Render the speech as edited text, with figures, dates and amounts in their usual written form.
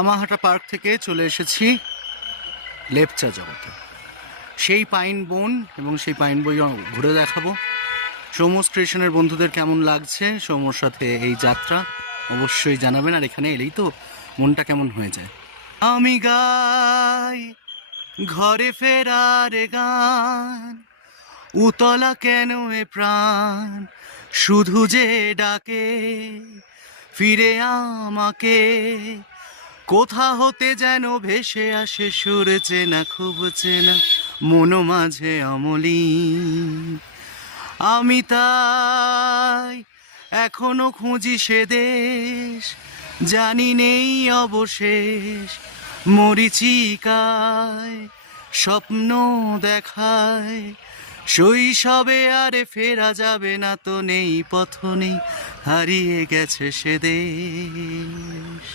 আমাহাটা park থেকে চলে এসেছি লেপচা জগতে। সেই পাইন বন এবং সেই পাইন বই ঘুরে দেখাবো। সৌম্য ক্রিয়েশনের বন্ধুদের কেমন লাগছে সৌম্যর সাথে এই যাত্রা অবশ্যই জানাবেন। আর এখানে এলেই তো মনটা কেমন হয়ে যায়। আমি গাই ঘরে ফেরার গান, উতলা কেন এ প্রাণ শুধু যে ডাকে ফিরে আমাকে। কোথা হতে যেন ভেসে আসে সুর চেনা, খুব চেনা, মন মাঝে অমলিন। আমি তাই এখনো খুঁজি সে দেশ, জানি নেই অবশেষ। মরিচিকায় স্বপ্ন দেখায় শৈশবে, আরে ফেরা যাবে না তো, নেই পথ নেই, হারিয়ে গেছে সে দেশ।